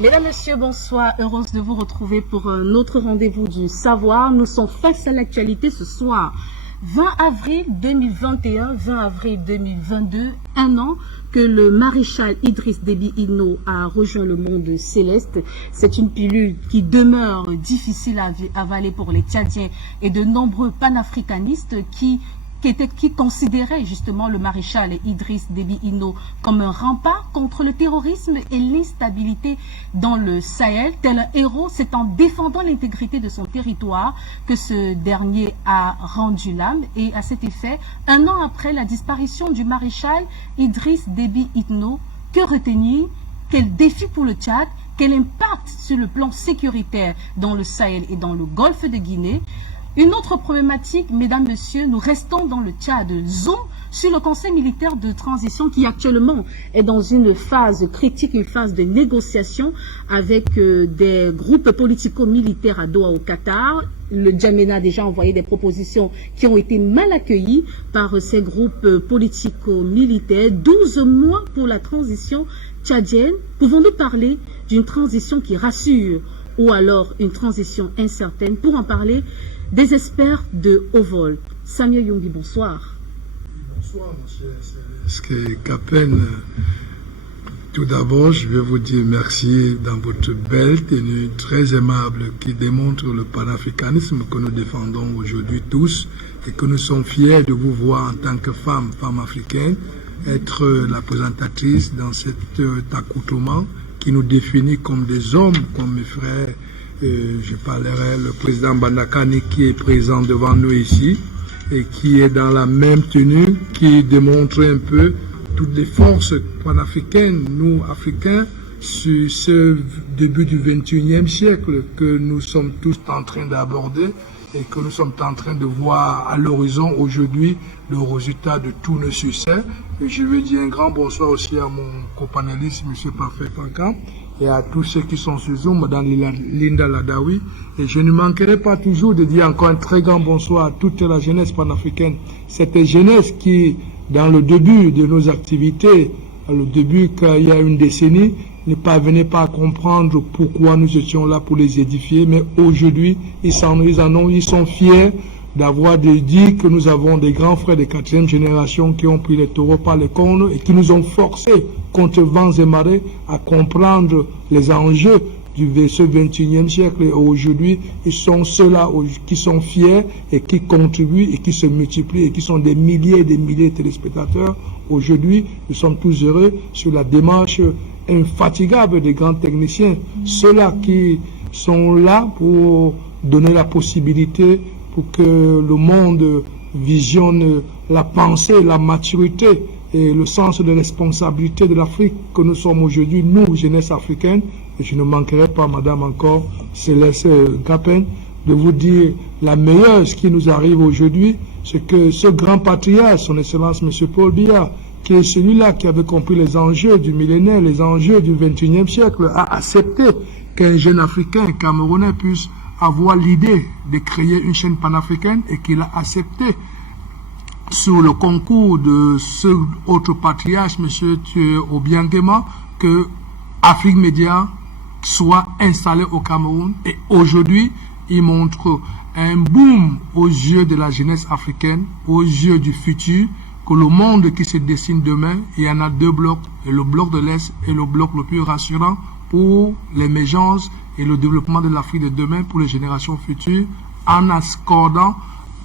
Mesdames, Messieurs, bonsoir. Heureuse de vous retrouver pour un autre rendez-vous du savoir. Nous sommes face à l'actualité ce soir. 20 avril 2021, 20 avril 2022, un an que le maréchal Idriss Déby Itno a rejoint le monde céleste. C'est une pilule qui demeure difficile à avaler pour les Tchadiens et de nombreux panafricanistes qui considérait justement le maréchal Idriss Déby Itno comme un rempart contre le terrorisme et l'instabilité dans le Sahel. Tel un héros, c'est en défendant l'intégrité de son territoire que ce dernier a rendu l'âme. Et à cet effet, un an après la disparition du maréchal Idriss Déby Itno, que retenir? Quel défi pour le Tchad? Quel impact sur le plan sécuritaire dans le Sahel et dans le golfe de Guinée? Une autre problématique, mesdames, messieurs, nous restons dans le Tchad. Zoom sur le Conseil militaire de transition qui actuellement est dans une phase critique, une phase de négociation avec des groupes politico-militaires à Doha au Qatar. Le Djamena a déjà envoyé des propositions qui ont été mal accueillies par ces groupes politico-militaires. 12 mois pour la transition tchadienne. Pouvons-nous parler d'une transition qui rassure ou alors une transition incertaine? Pour en parler, des experts de haut vol. Samuel Yombi, bonsoir. Bonsoir, monsieur Capen. Tout d'abord, je vais vous dire merci dans votre belle tenue très aimable qui démontre le panafricanisme que nous défendons aujourd'hui tous et que nous sommes fiers de vous voir en tant que femme africaine, être la présentatrice dans cet accoutrement qui nous définit comme des hommes, comme mes frères. Je parlerai le président Bandakani qui est présent devant nous ici et qui est dans la même tenue, qui démontre un peu toutes les forces panafricaines, nous Africains, sur ce début du XXIe siècle que nous sommes tous en train d'aborder et que nous sommes en train de voir à l'horizon aujourd'hui le résultat de tous nos succès. Et je veux dire un grand bonsoir aussi à mon copanéliste, M. Parfait Panka, et à tous ceux qui sont sur Zoom, Mme Linda Ladawi. Et je ne manquerai pas toujours de dire encore un très grand bonsoir à toute la jeunesse panafricaine. Cette jeunesse qui, dans le début de nos activités, le début qu'il y a une décennie, ne parvenaient pas à comprendre pourquoi nous étions là pour les édifier, mais aujourd'hui, ils sont fiers d'avoir dit que nous avons des grands frères de 4e génération qui ont pris les taureaux par les cornes et qui nous ont forcés contre vents et marées à comprendre les enjeux de ce 21e siècle. Et aujourd'hui, ils sont ceux-là qui sont fiers et qui contribuent et qui se multiplient et qui sont des milliers et des milliers de téléspectateurs. Aujourd'hui, nous sommes tous heureux sur la démarche infatigable des grands techniciens, ceux-là qui sont là pour donner la possibilité pour que le monde visionne la pensée, la maturité et le sens de responsabilité de l'Afrique que nous sommes aujourd'hui, nous, jeunesse africaine. Et je ne manquerai pas, madame, encore, Céleste Capen, de vous dire la meilleure, ce qui nous arrive aujourd'hui, c'est que ce grand patriarche, son Excellence M. Paul Biya, qui est celui-là qui avait compris les enjeux du millénaire, les enjeux du XXIe siècle, a accepté qu'un jeune Africain, un Camerounais, puisse avoir l'idée de créer une chaîne panafricaine et qu'il a accepté sous le concours de ce autre patriarche, M. Obiangema, que Afrique Média soit installé au Cameroun. Et aujourd'hui, il montre un boom aux yeux de la jeunesse africaine, aux yeux du futur, que le monde qui se dessine demain, il y en a deux blocs, et le bloc de l'Est est le bloc le plus rassurant pour l'émergence et le développement de l'Afrique de demain pour les générations futures, en accordant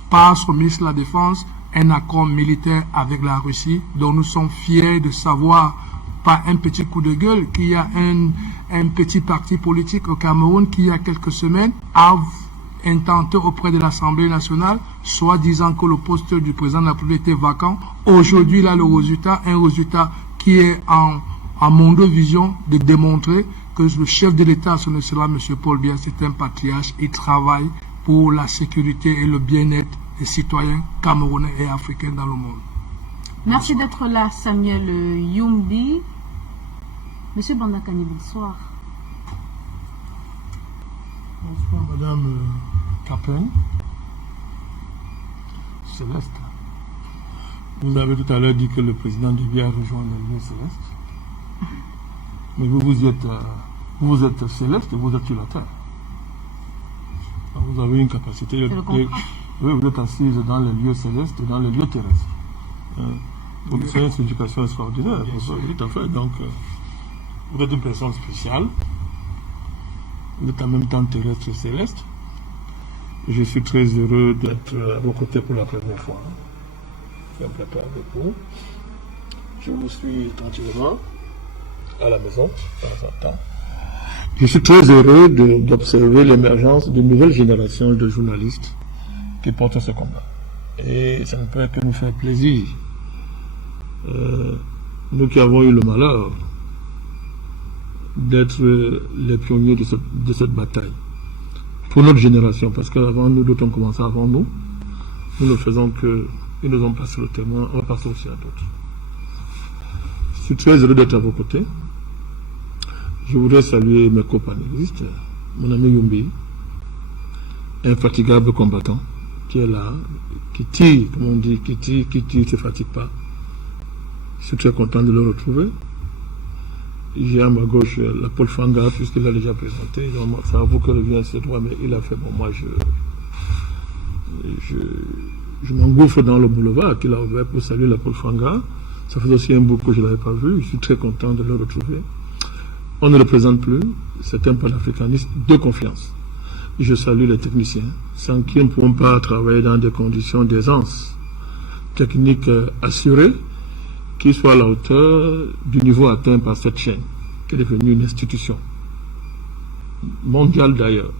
par son ministre de la Défense un accord militaire avec la Russie, dont nous sommes fiers de savoir, par un petit coup de gueule, qu'il y a un petit parti politique au Cameroun qui, il y a quelques semaines, a intenté auprès de l'Assemblée nationale, soit disant que le poste du président de la République était vacant. Aujourd'hui, là, le résultat, un résultat qui est en mon vision de démontrer que le chef de l'État, son Excellence M. Paul Biya, c'est un patriarche. Il travaille pour la sécurité et le bien-être des citoyens camerounais et africains dans le monde. Merci d'être là, Samuel Yombi. Monsieur Bandakani, bonsoir. Bonsoir, Madame Capen. Céleste. Vous m'avez tout à l'heure dit que le président Déby a rejoint le lieu céleste. Mais vous vous êtes céleste et vous êtes sur la terre. Donc, vous avez une capacité oui, vous êtes assise dans les lieux célestes et dans les lieux terrestres. Vous avez une éducation extraordinaire. Tout à fait. Donc, vous êtes une personne spéciale. Vous êtes en même temps terrestre et céleste. Je suis très heureux d'être à vos côtés pour la première fois. Je vais me préparer avec vous. Je vous suis tranquillement à la maison, de temps en temps. Je suis très heureux d'observer l'émergence d'une nouvelle génération de journalistes qui portent ce combat. Et ça ne peut que nous faire plaisir. Nous qui avons eu le malheur d'être les pionniers de cette bataille. Pour notre génération, parce qu'avant nous, d'autres ont commencé avant nous. Nous ne faisons que, ils nous ont passé le témoin, on va passer aussi à d'autres. Je suis très heureux d'être à vos côtés. Je voudrais saluer mes copanélistes, mon ami Yumbi, infatigable combattant, qui est là, qui tire, comme on dit, qui tire, ne se fatigue pas. Je suis très content de le retrouver. J'ai à ma gauche la Paul Fanga, puisqu'il l'a déjà présenté. C'est à vous que revient ce droit, mais il a fait bon. Moi, je m'engouffre dans le boulevard qu'il a ouvert pour saluer la Paul Fanga. Ça fait aussi un bout que je ne l'avais pas vu. Je suis très content de le retrouver. On ne le présente plus. C'est un panafricaniste de confiance. Je salue les techniciens, sans qui nous ne pourrons pas travailler dans des conditions d'aisance technique assurée, qui soit à la hauteur du niveau atteint par cette chaîne, qui est devenue une institution mondiale d'ailleurs.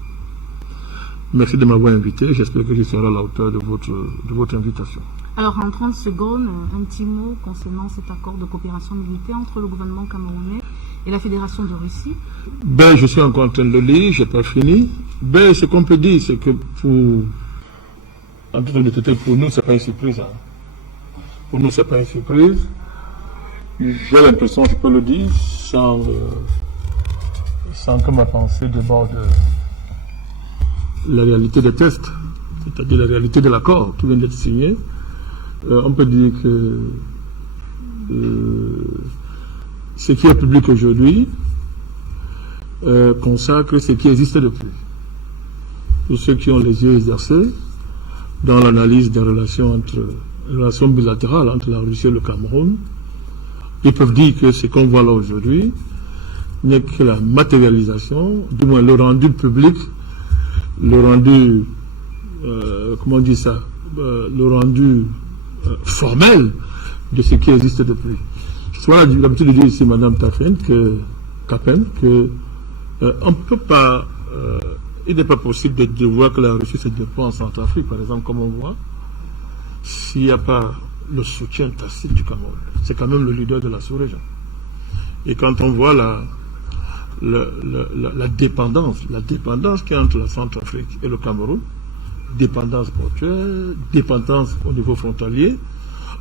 Merci de m'avoir invité. J'espère que je serai à la hauteur de votre invitation. Alors, en 30 secondes, un petit mot concernant cet accord de coopération militaire entre le gouvernement camerounais et la Fédération de Russie. Je suis encore en train de le lire, je n'ai pas fini. Ce qu'on peut dire, c'est que pour nous, ce n'est pas une surprise. Hein. Pour nous, ce n'est pas une surprise. J'ai l'impression, je peux le dire, sans que ma pensée déborde la réalité des tests, c'est-à-dire la réalité de l'accord qui vient d'être signé. On peut dire que ce qui est public aujourd'hui consacre ce qui existe depuis. Pour ceux qui ont les yeux exercés dans l'analyse des relations bilatérales entre la Russie et le Cameroun, ils peuvent dire que ce qu'on voit là aujourd'hui n'est que la matérialisation, du moins le rendu public, le rendu, le rendu formel de ce qui existe depuis. Je vois l'habitude de dire ici, Madame Capen, que on ne peut pas, il n'est pas possible de voir que la Russie se déploie en Centrafrique, par exemple, comme on voit, s'il n'y a pas le soutien tacite du Cameroun. C'est quand même le leader de la sous-région. Et quand on voit la dépendance qu'il y a entre la Centrafrique et le Cameroun, dépendance portuaire, dépendance au niveau frontalier,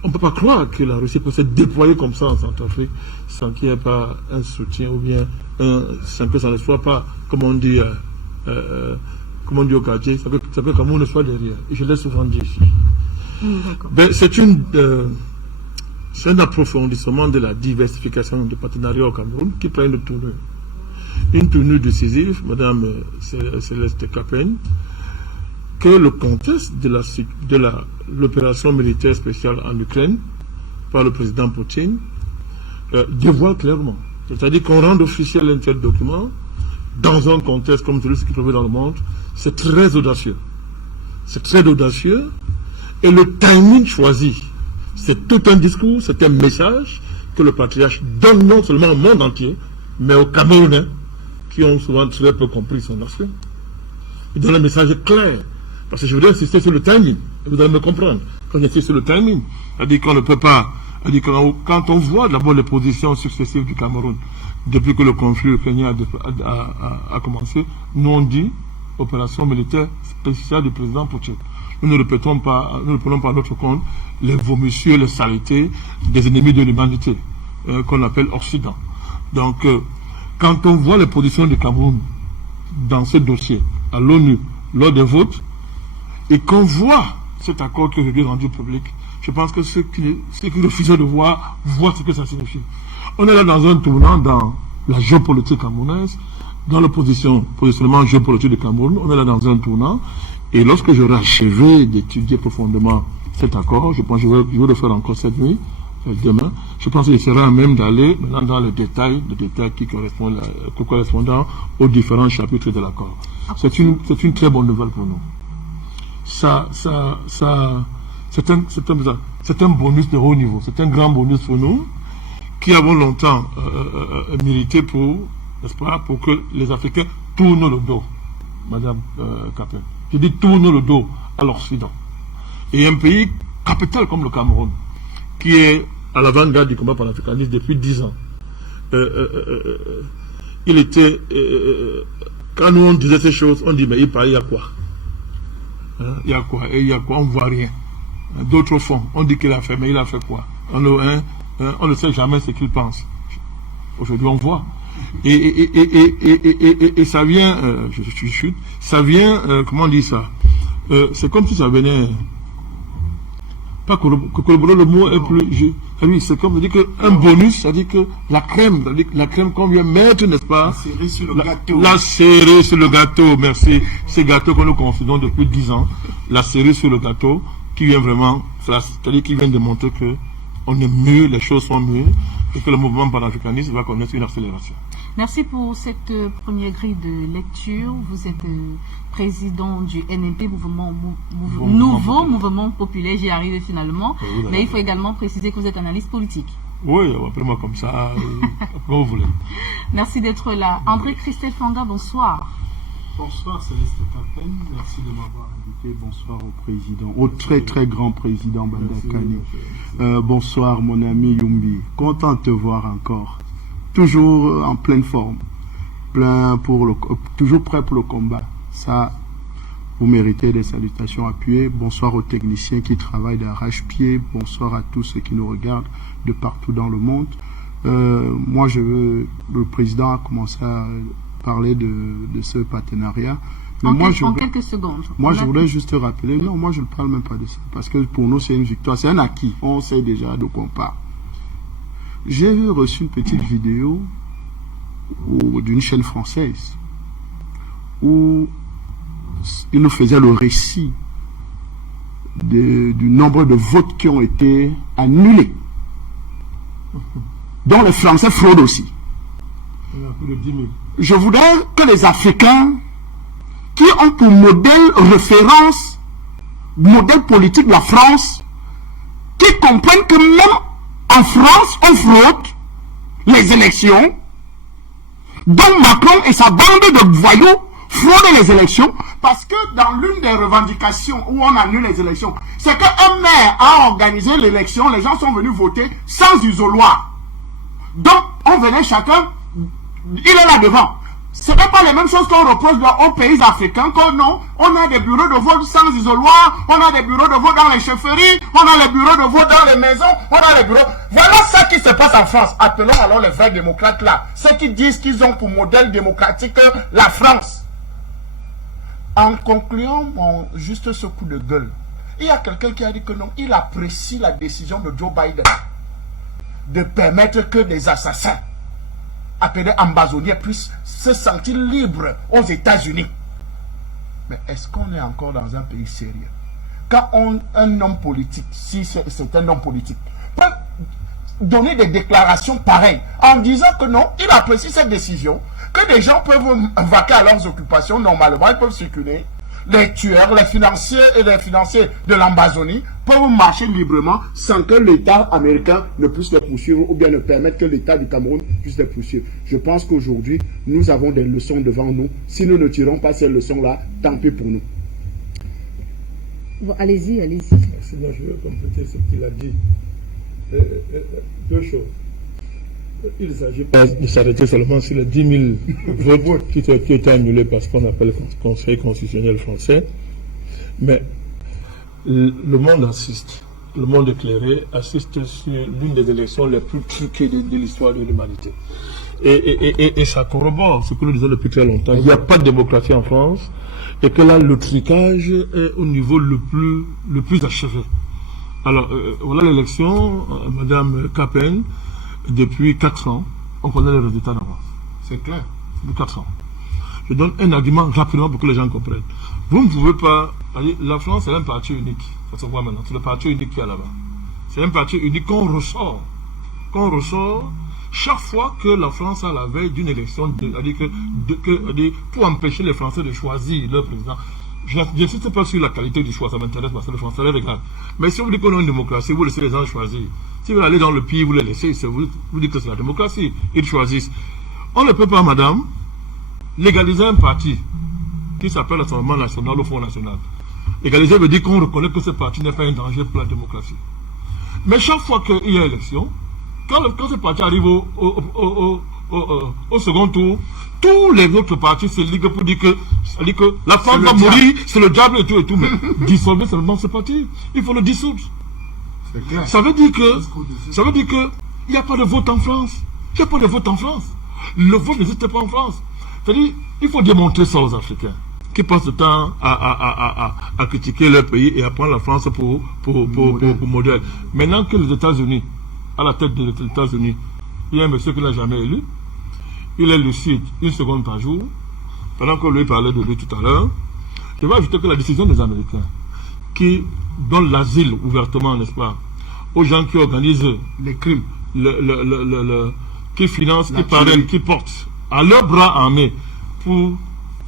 on ne peut pas croire que la Russie peut se déployer comme ça en Centrafrique sans qu'il n'y ait pas un soutien ou bien sans que ça ne soit pas, comme on dit au quartier, ça peut que le Cameroun ne soit derrière. Et je l'ai souvent dit ici. C'est un approfondissement de la diversification du partenariat au Cameroun qui prend une tournure décisive, Madame Céleste Capen, que le contexte de l'opération militaire spéciale en Ukraine par le président Poutine dévoile clairement. C'est-à-dire qu'on rend officiel un tel document dans un contexte comme celui qui prévaut dans le monde, c'est très audacieux. C'est très audacieux. Et le timing choisi, c'est tout un discours, c'est un message que le patriarche donne non seulement au monde entier, mais aux Camerounais, qui ont souvent très peu compris son action. Il donne un message clair. Parce que je voudrais insister sur le timing. Vous allez me comprendre. Quand j'insiste sur le timing, c'est-à-dire qu'on ne peut pas... Quand on voit d'abord les positions successives du Cameroun, depuis que le conflit ukrainien a commencé, nous on dit opération militaire spéciale du président Poutine. Nous ne répétons pas, nous ne prenons pas à notre compte les vomissures, les saletés des ennemis de l'humanité, qu'on appelle Occident. Donc, quand on voit les positions du Cameroun dans ce dossier, à l'ONU, lors des votes, et qu'on voit cet accord qui est rendu public, je pense que ceux qui refusent de voir, voient ce que ça signifie. On est là dans un tournant dans la géopolitique camerounaise, dans le positionnement géopolitique du Cameroun, on est là dans un tournant. Et lorsque j'aurai achevé d'étudier profondément cet accord, je pense que je vais le faire encore cette nuit, demain, je pense qu'il sera même d'aller maintenant dans le détail qui correspondant aux différents chapitres de l'accord. C'est une très bonne nouvelle pour nous. C'est un bonus de haut niveau, c'est un grand bonus pour nous, qui avons longtemps milité pour, n'est-ce pas, pour que les Africains tournent le dos, Madame Capel. Je dis tournent le dos à l'Occident. Et un pays capital comme le Cameroun, qui est à l'avant-garde du combat panafricaniste depuis 10 ans. Il était... quand nous on disait ces choses, on dit, mais il y a quoi? Il y a quoi? Et il y a quoi? On ne voit rien. D'autres font. On dit qu'il a fait, mais il a fait quoi? On ne sait jamais ce qu'il pense. Aujourd'hui, on voit. Et ça vient... je chute. Ça vient... comment on dit ça? C'est comme si ça venait... Pas corroborer, le mot est plus... Oui, c'est comme dire qu'un bonus, c'est-à-dire que la crème qu'on vient mettre, n'est-ce pas? La cerise sur le gâteau. La cerise sur le gâteau, merci. Ce gâteau que nous consommons depuis 10 ans, la cerise sur le gâteau, qui vient vraiment, c'est-à-dire qui vient démontrer que on est mieux, les choses sont mieux, et que le mouvement panafricaniste va connaître une accélération. Merci pour cette première grille de lecture. Vous êtes président du NNP, nouveau mouvement populaire, j'y arrive finalement. Oui, mais il faut également préciser que vous êtes analyste politique. Oui, appelez-moi comme ça, comme vous voulez. Merci d'être là. André Christelle Fanga, bonsoir. Bonsoir Céleste Capel, merci de m'avoir invité. Bonsoir au président, au très très grand président Bandakani. Bonsoir mon ami Yumbi, content de te voir encore. Toujours en pleine forme, toujours prêt pour le combat. Ça, vous méritez des salutations appuyées. Bonsoir aux techniciens qui travaillent d'arrache-pied. Bonsoir à tous ceux qui nous regardent de partout dans le monde. Moi, le président a commencé à parler de ce partenariat. Mais en quelques secondes. Moi, je voulais juste te rappeler, non, moi, je ne parle même pas de ça. Parce que pour nous, c'est une victoire, c'est un acquis. On sait déjà de quoi on parle. J'ai reçu une petite vidéo d'une chaîne française où il nous faisait le récit du nombre de votes qui ont été annulés, dont les Français fraudent aussi. Je voudrais que les Africains qui ont pour modèle référence, modèle politique de la France, qui comprennent que même en France, on fraude les élections, dont Macron et sa bande de voyous fraudent les élections, parce que dans l'une des revendications où on annule les élections, c'est qu'un maire a organisé l'élection, les gens sont venus voter sans isoloir. Donc, on venait chacun, il est là devant. Ce n'est pas les mêmes choses qu'on reproche aux pays africains, que non, on a des bureaux de vote sans isoloir, on a des bureaux de vote dans les chefferies, on a les bureaux de vote dans les maisons, on a les bureaux... Voilà ça qui se passe en France. Appelons alors les vrais démocrates là, ceux qui disent qu'ils ont pour modèle démocratique la France. En concluant juste ce coup de gueule, il y a quelqu'un qui a dit que non, il apprécie la décision de Joe Biden de permettre que des assassins appelés ambazoniens puissent se sentir libres aux États-Unis. Mais est-ce qu'on est encore dans un pays sérieux? Quand un homme politique, si c'est un homme politique, peut donner des déclarations pareilles en disant que non, il apprécie cette décision, que des gens peuvent vaquer à leurs occupations normalement, ils peuvent circuler, les tueurs, les financiers et les financiers de l'Ambazonie peuvent marcher librement sans que l'État américain ne puisse les poursuivre ou bien ne permette que l'État du Cameroun puisse les poursuivre. Je pense qu'aujourd'hui, nous avons des leçons devant nous. Si nous ne tirons pas ces leçons-là, tant pis pour nous. Bon, allez-y, allez-y. Sinon, je vais compléter ce qu'il a dit. Deux choses. Il ne s'agit pas de s'arrêter seulement sur les 10 000 votes qui étaient annulés par ce qu'on appelle le Conseil constitutionnel français. Mais le monde assiste, le monde éclairé assiste sur l'une des élections les plus truquées de l'histoire de l'humanité. Et ça corrobore ce que nous disons depuis très longtemps. Il n'y a pas de démocratie en France et que là, le trucage est au niveau le plus achevé. Alors, voilà l'élection, Madame Capel. Depuis 4 ans, on connaît les résultats d'avance. C'est clair. Depuis 4 ans. Je donne un argument rapidement pour que les gens comprennent. Vous ne pouvez pas... La France est un parti unique. Ça se voit maintenant. C'est le parti unique qui est là-bas. C'est un parti unique qu'on ressort. Chaque fois que la France a la veille d'une élection, pour empêcher les Français de choisir leur président. Je n'insiste pas sur la qualité du choix, ça m'intéresse parce que les Français les regardent. Mais si vous dites qu'on a une démocratie, vous laissez les gens choisir. Si vous allez dans le pays, vous les laissez, vous dites que c'est la démocratie. Ils choisissent. On ne peut pas, madame, légaliser un parti qui s'appelle l'Assemblée nationale au Front national. Légaliser veut dire qu'on reconnaît que ce parti n'est pas un danger pour la démocratie. Mais chaque fois qu'il y a élection, quand ce parti arrive au second tour, tous les autres partis se liguent pour dire que la France va mourir, c'est le diable et tout, mais dissolver seulement ce parti. Il faut le dissoudre. C'est clair. Ça veut dire que il n'y a pas de vote en France. Il n'y a pas de vote en France. Le vote n'existe pas en France. C'est-à-dire, il faut démontrer ça aux Africains qui passent le temps à critiquer leur pays et à prendre la France pour modèle. Maintenant que les États-Unis, à la tête des États-Unis, il y a un monsieur qui n'a jamais élu, il est lucide 1 seconde par jour, pendant que lui parlait de lui tout à l'heure. Je vais ajouter que la décision des Américains, qui donnent l'asile ouvertement, n'est-ce pas, aux gens qui organisent Les crimes. Qui financent, qui parrainent, qui portent à leurs bras armés pour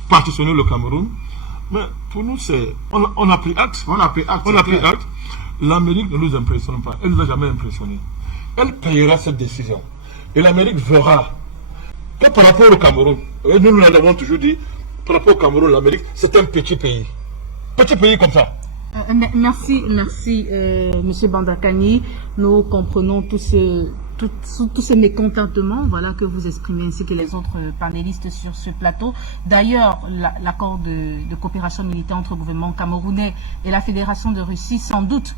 partitionner le Cameroun. Mais pour nous, on a pris acte. On a pris acte. L'Amérique ne nous impressionne pas. Elle ne nous a jamais impressionnés. Elle payera cette décision. Et l'Amérique verra que par rapport au Cameroun, et nous l'avons toujours dit, par rapport au Cameroun, l'Amérique, c'est un petit pays. Petit pays comme ça. Merci, Monsieur Bandakani. Nous comprenons tous ces mécontentements, voilà, que vous exprimez ainsi que les autres panélistes sur ce plateau. D'ailleurs, l'accord de coopération militaire entre le gouvernement camerounais et la Fédération de Russie, sans doute,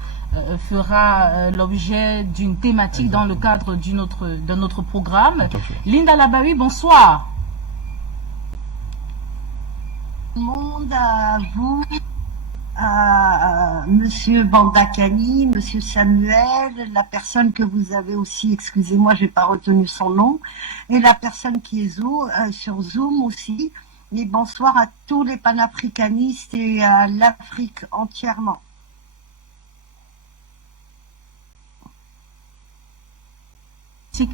fera l'objet d'une thématique dans le cadre d'un autre programme. Linda Labawi, bonsoir. Monde à vous, à Monsieur Bandakani, Monsieur Samuel, la personne que vous avez aussi, excusez-moi, j'ai pas retenu son nom, et la personne qui est sur Zoom aussi. Et bonsoir à tous les panafricanistes et à l'Afrique entièrement.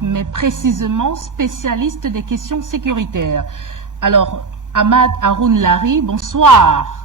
Mais précisément spécialiste des questions sécuritaires. Alors, Ahmad Haroun Lari, bonsoir.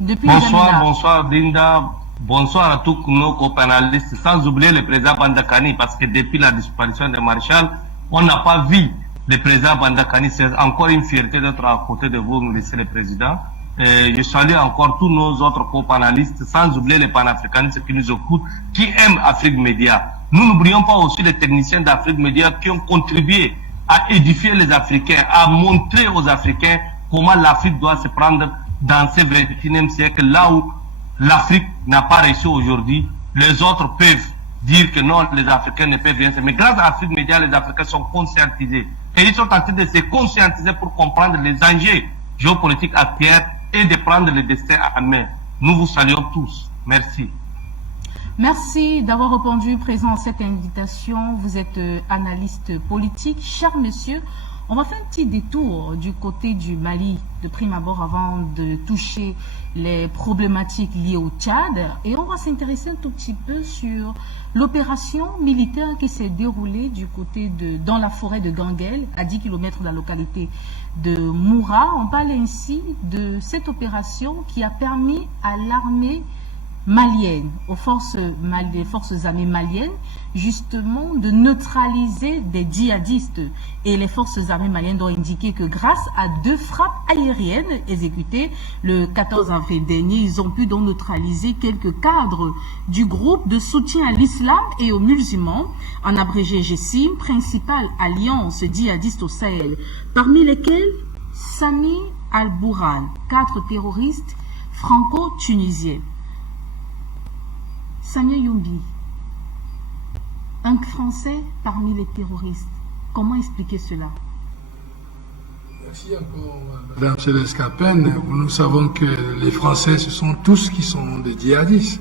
Bonsoir Linda, bonsoir à tous nos co-panélistes, sans oublier le président Bandakani, parce que depuis la disparition de Marshall, on n'a pas vu le président Bandakani. C'est encore une fierté d'être à côté de vous, monsieur le président. Et je salue encore tous nos autres co-panélistes, sans oublier les panafricanistes qui nous écoutent, qui aiment Afrique Média. Nous n'oublions pas aussi les techniciens d'Afrique Média qui ont contribué à édifier les Africains, à montrer aux Africains comment l'Afrique doit se prendre dans ce 21e siècle, là où l'Afrique n'a pas réussi aujourd'hui. Les autres peuvent dire que non, les Africains ne peuvent rien faire. Mais grâce à Afrique Média, les Africains sont conscientisés. Et ils sont en train de se conscientiser pour comprendre les enjeux géopolitiques actuels et de prendre le destin en main. Nous vous saluons tous. Merci. Merci d'avoir répondu présent à cette invitation. Vous êtes analyste politique. Cher monsieur, on va faire un petit détour du côté du Mali de prime abord avant de toucher les problématiques liées au Tchad. Et on va s'intéresser un tout petit peu sur l'opération militaire qui s'est déroulée du côté dans la forêt de Ganguel, à 10 km de la localité de Moura. On parle ainsi de cette opération qui a permis à l'armée malienne, aux forces armées maliennes, justement de neutraliser des djihadistes. Et les forces armées maliennes ont indiqué que grâce à 2 frappes aériennes exécutées le 14 avril dernier, ils ont pu donc neutraliser quelques cadres du groupe de soutien à l'islam et aux musulmans, en abrégé GSIM, principale alliance djihadiste au Sahel, parmi lesquels Sami Al-Bourhan, 4 terroristes franco-tunisiens. Samia Youmbi, un Français parmi les terroristes. Comment expliquer cela? Merci encore, Madame Céleste Capen. Nous savons que les Français, ce sont tous qui sont des djihadistes.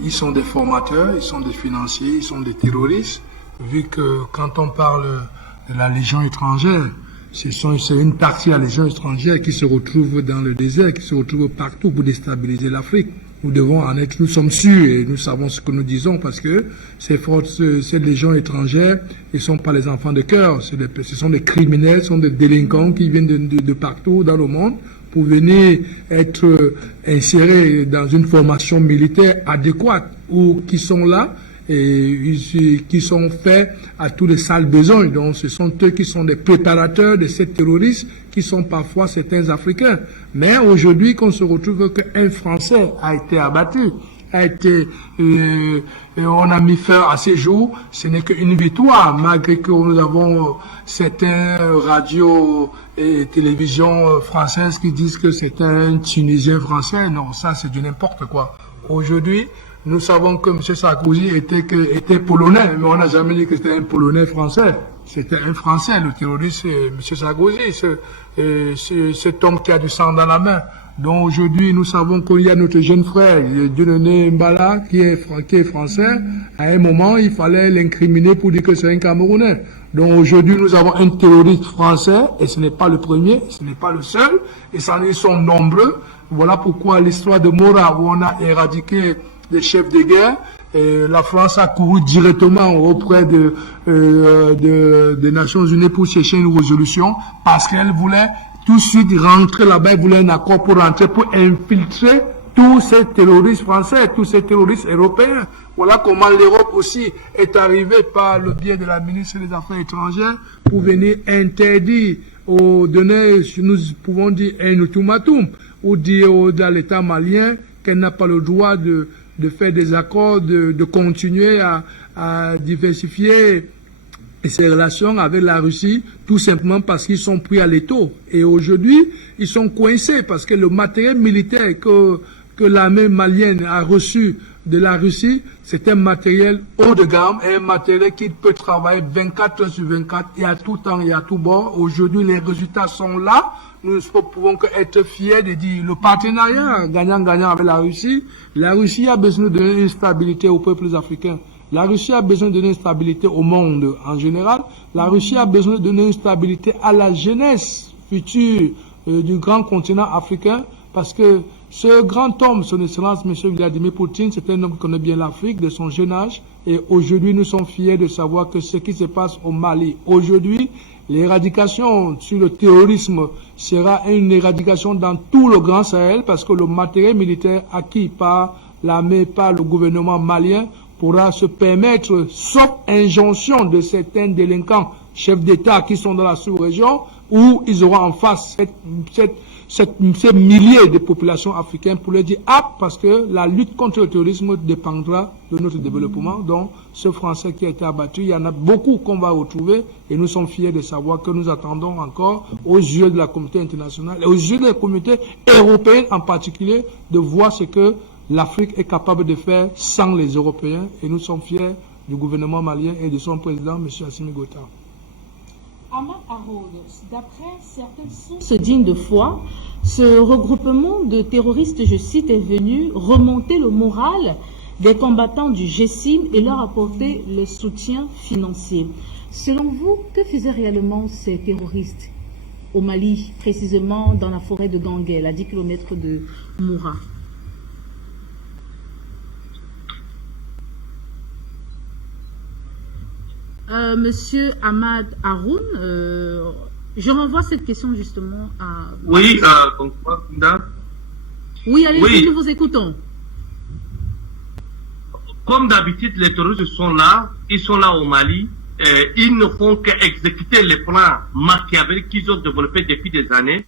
Ils sont des formateurs, ils sont des financiers, ils sont des terroristes. Vu que quand on parle de la Légion étrangère, c'est une partie de la légion étrangère qui se retrouve dans le désert, qui se retrouve partout pour déstabiliser l'Afrique. Nous devons en être, nous sommes sûrs et nous savons ce que nous disons parce que ces légions étrangères, ils ne sont pas les enfants de cœur, ce sont des criminels, ce sont des délinquants qui viennent de partout dans le monde pour venir être insérés dans une formation militaire adéquate ou qui sont là et qui sont faits à tous les sales besoins. Donc ce sont eux qui sont des préparateurs de ces terroristes qui sont parfois certains Africains. Mais aujourd'hui, qu'on se retrouve qu'un Français a été abattu, on a mis fin à ces jours, ce n'est qu'une victoire, malgré que nous avons certains radios et télévisions françaises qui disent que c'est un Tunisien français. Non, ça c'est du n'importe quoi. Aujourd'hui, nous savons que M. Sarkozy était polonais, mais on n'a jamais dit que c'était un polonais français. C'était un français, le terroriste, M. Sarkozy, cet homme qui a du sang dans la main. Donc aujourd'hui, nous savons qu'il y a notre jeune frère, Dieudonné Mbala, qui est français. À un moment, il fallait l'incriminer pour dire que c'est un Camerounais. Donc aujourd'hui, nous avons un terroriste français, et ce n'est pas le premier, ce n'est pas le seul, et ils sont nombreux. Voilà pourquoi l'histoire de Mora, où on a éradiqué des chefs de guerre, et la France a couru directement auprès des Nations Unies pour chercher une résolution, parce qu'elle voulait tout de suite rentrer là-bas, elle voulait un accord pour rentrer, pour infiltrer tous ces terroristes français, tous ces terroristes européens. Voilà comment l'Europe aussi est arrivée par le biais de la ministre des Affaires étrangères pour venir interdire ou donner, nous pouvons dire, un ultimatum, ou dire à l'État malien qu'elle n'a pas le droit de faire des accords, de continuer à diversifier ses relations avec la Russie, tout simplement parce qu'ils sont pris à l'étau. Et aujourd'hui, ils sont coincés parce que le matériel militaire que l'armée malienne a reçu de la Russie, c'est un matériel haut de gamme, et un matériel qui peut travailler 24 heures sur 24 et à tout temps et à tout bord. Aujourd'hui, les résultats sont là. Nous ne pouvons qu'être fiers de dire le partenariat gagnant-gagnant avec la Russie. La Russie a besoin de donner une stabilité aux peuples africains. La Russie a besoin de donner une stabilité au monde en général. La Russie a besoin de donner une stabilité à la jeunesse future du grand continent africain, parce que ce grand homme, son excellence, M. Vladimir Poutine, c'est un homme qui connaît bien l'Afrique de son jeune âge. Et aujourd'hui, nous sommes fiers de savoir que ce qui se passe au Mali, aujourd'hui, l'éradication sur le terrorisme sera une éradication dans tout le Grand Sahel, parce que le matériel militaire acquis par l'armée, par le gouvernement malien, pourra se permettre, sauf injonction de certains délinquants, chefs d'État qui sont dans la sous-région, où ils auront en face ces milliers de populations africaines pour leur dire « Ah, parce que la lutte contre le terrorisme dépendra de notre développement. » Donc, ce Français qui a été abattu, il y en a beaucoup qu'on va retrouver, et nous sommes fiers de savoir que nous attendons encore, aux yeux de la communauté internationale et aux yeux de la communauté européenne en particulier, de voir ce que l'Afrique est capable de faire sans les Européens, et nous sommes fiers du gouvernement malien et de son président, M. Assimi Goïta. Ahmad Haroun, d'après certaines sources dignes de foi, ce regroupement de terroristes, je cite, est venu remonter le moral des combattants du GSIM et leur apporter le soutien financier. Selon vous, que faisaient réellement ces terroristes au Mali, précisément dans la forêt de Ganguel, à 10 km de Moura? Monsieur Ahmad Haroun, je renvoie cette question justement à... Oui, oui, allez-y, nous vous écoutons. Comme d'habitude, les terroristes sont là au Mali, ils ne font qu'exécuter les plans machiavéliques qu'ils ont développés depuis des années,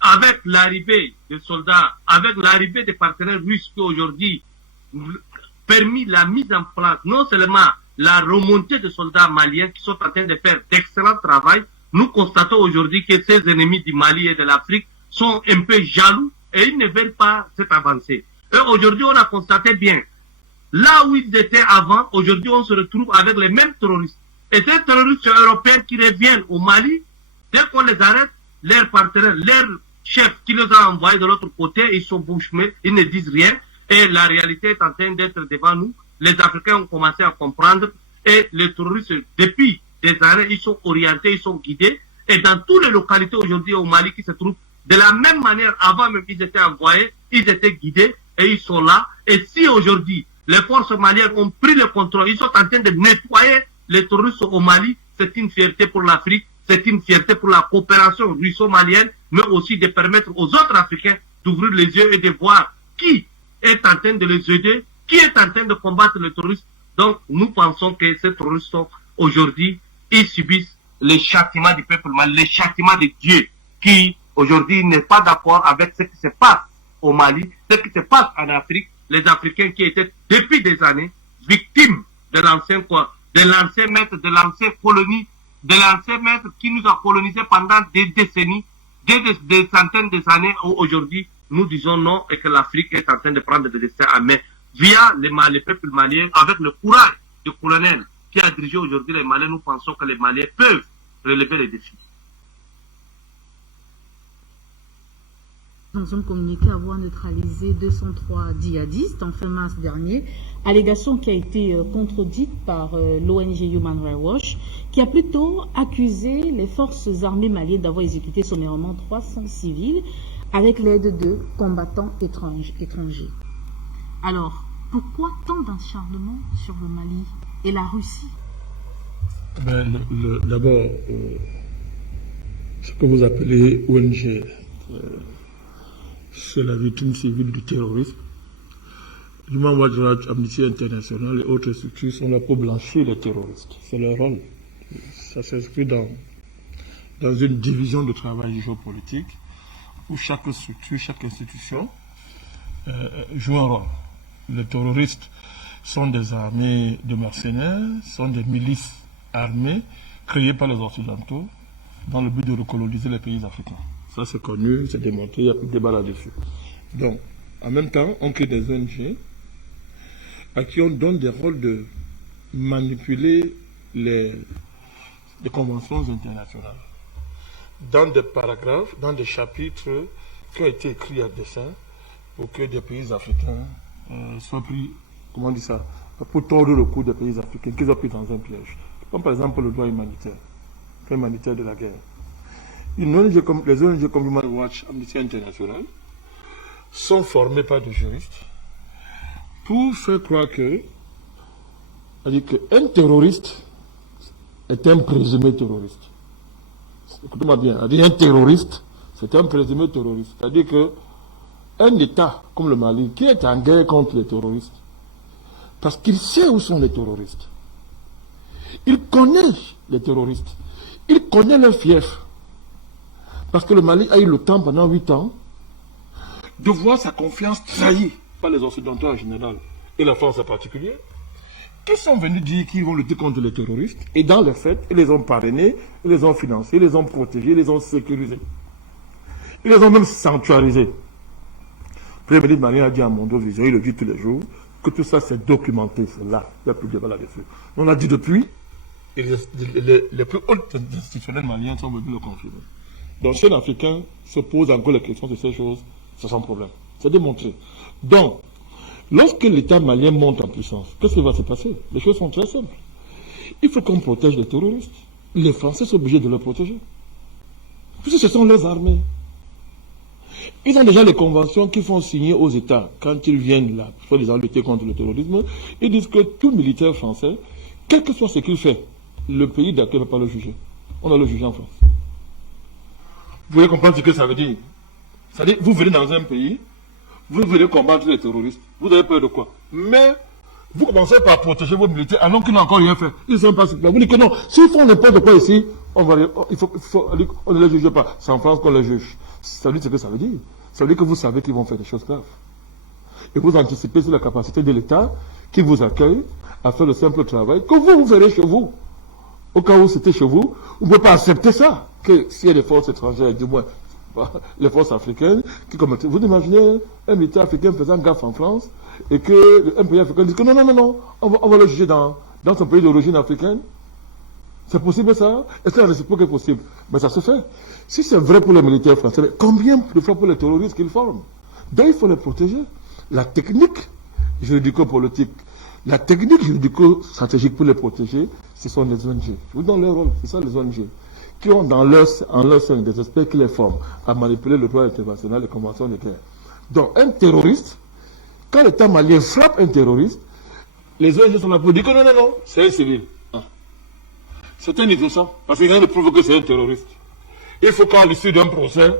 avec l'arrivée des soldats, avec l'arrivée des partenaires russes qui aujourd'hui permis la mise en place, non seulement la remontée des soldats maliens qui sont en train de faire d'excellent travail. Nous constatons aujourd'hui que ces ennemis du Mali et de l'Afrique sont un peu jaloux et ils ne veulent pas cette avancée. Et aujourd'hui, on a constaté bien, là où ils étaient avant, aujourd'hui, on se retrouve avec les mêmes terroristes. Et ces terroristes européens qui reviennent au Mali, dès qu'on les arrête, leurs partenaires, leurs chefs qui les ont envoyés de l'autre côté, ils sont bouche-bée, ils ne disent rien. Et la réalité est en train d'être devant nous. Les Africains ont commencé à comprendre, et les terroristes, depuis des années, ils sont orientés, ils sont guidés, et dans toutes les localités aujourd'hui au Mali qui se trouvent, de la même manière, avant même qu'ils étaient envoyés, ils étaient guidés et ils sont là. Et si aujourd'hui, les forces maliennes ont pris le contrôle, ils sont en train de nettoyer les terroristes au Mali, c'est une fierté pour l'Afrique, c'est une fierté pour la coopération russo-malienne, mais aussi de permettre aux autres Africains d'ouvrir les yeux et de voir qui est en train de les aider, qui est en train de combattre les terroristes. Donc, nous pensons que ces terroristes sont aujourd'hui, ils subissent les châtiments du peuple mali, les châtiments de Dieu, qui aujourd'hui n'est pas d'accord avec ce qui se passe au Mali, ce qui se passe en Afrique, les Africains qui étaient depuis des années victimes de l'ancien maître, de l'ancienne colonie, de l'ancien maître qui nous a colonisés pendant des décennies, des centaines d'années. Aujourd'hui, nous disons non et que l'Afrique est en train de prendre des destins à main via les peuples maliens, avec le courage du colonel qui a dirigé aujourd'hui les Maliens. Nous pensons que les Maliens peuvent relever les défis. Dans un communiqué, avoir neutralisé 203 djihadistes en fin mars dernier, allégation qui a été contredite par l'ONG Human Rights Watch, qui a plutôt accusé les forces armées maliennes d'avoir exécuté sommairement 300 civils avec l'aide de combattants étrangers. Alors, pourquoi tant d'acharnement sur le Mali et la Russie? D'abord, ce que vous appelez ONG, c'est la victime civile du terrorisme. Human Rights Watch, Amnesty International et autres structures sont là pour blanchir les terroristes. C'est leur rôle. Ça s'inscrit dans une division de travail géopolitique où chaque structure, chaque institution joue un rôle. Les terroristes sont des armées de mercenaires, sont des milices armées créées par les Occidentaux dans le but de recoloniser les pays africains. Ça, c'est connu, c'est démontré, il n'y a plus de débat là-dessus. Donc, en même temps, on crée des ONG à qui on donne des rôles de manipuler les conventions internationales. Dans des paragraphes, dans des chapitres qui ont été écrits à dessein pour que des pays africains soient pris, comment on dit ça, pour tordre le cou des pays africains, qu'ils soient pris dans un piège. Comme par exemple le droit humanitaire de la guerre. Les ONG comme Human Rights Watch, Amnesty International sont formés par des juristes pour faire croire qu'un terroriste est un présumé terroriste. Écoutez-moi bien, un terroriste, c'est un présumé terroriste. C'est-à-dire qu'un État comme le Mali, qui est en guerre contre les terroristes, parce qu'il sait où sont les terroristes, il connaît les terroristes, il connaît leur fief. Parce que le Mali a eu le temps pendant 8 ans de voir sa confiance trahie par les Occidentaux en général et la France en particulier, qui sont venus dire qu'ils vont lutter contre les terroristes et dans les faits, ils les ont parrainés, ils les ont financés, ils les ont protégés, ils les ont sécurisés. Ils les ont même sanctuarisés. Le Premier ministre Mali a dit à Mondo Vision, il le dit tous les jours, que tout ça c'est documenté, c'est là, il n'y a plus de débat là-dessus. On a dit depuis, et les plus hautes institutionnels maliens sont venus le confirmer. Donc, si un Africain se pose encore la question de ces choses, c'est sans problème. C'est démontré. Donc, lorsque l'État malien monte en puissance, qu'est-ce qui va se passer? Les choses sont très simples. Il faut qu'on protège les terroristes. Les Français sont obligés de les protéger. Puisque ce sont leurs armées. Ils ont déjà les conventions qu'ils font signer aux États quand ils viennent là, soi-disant lutter contre le terrorisme. Ils disent que tout militaire français, quel que soit ce qu'il fait, le pays d'accueil ne va pas le juger. On va le juger en France. Vous voulez comprendre ce que ça veut dire? C'est-à-dire, vous venez dans un pays, vous venez combattre les terroristes, vous avez peur de quoi? Mais, vous commencez par protéger vos militaires alors qu'ils n'ont encore rien fait. Ils ne sont pas sur place. Vous dites que non, s'ils font n'importe quoi ici, on ne les juge pas. C'est en France qu'on les juge. Ça veut dire ce que ça veut dire. Ça veut dire que vous savez qu'ils vont faire des choses graves. Et vous anticipez sur la capacité de l'État qui vous accueille à faire le simple travail que vous verrez chez vous. Au cas où c'était chez vous, vous ne pouvez pas accepter ça. Que s'il y a des forces étrangères, du moins les forces africaines, qui commettent. Vous imaginez un militaire africain faisant gaffe en France et qu'un pays africain dit que non, on va le juger dans son pays d'origine africaine. C'est possible ça? Est-ce que la réciproque est possible? Mais ça se fait. Si c'est vrai pour les militaires français, mais combien de fois pour les terroristes qu'ils forment? Donc il faut les protéger. La technique juridico-politique, la technique juridico-stratégique pour les protéger, ce sont les ONG. Je vous donne leur rôle, c'est ça les ONG. qui ont en leur sein des experts qui les forment à manipuler le droit international et les conventions de guerre. Donc, un terroriste, quand l'État malien frappe un terroriste, les ONG sont là pour dire que non, c'est un civil. C'est un innocent, parce qu'il vient de prouver que c'est un terroriste. Il faut qu'à l'issue d'un procès,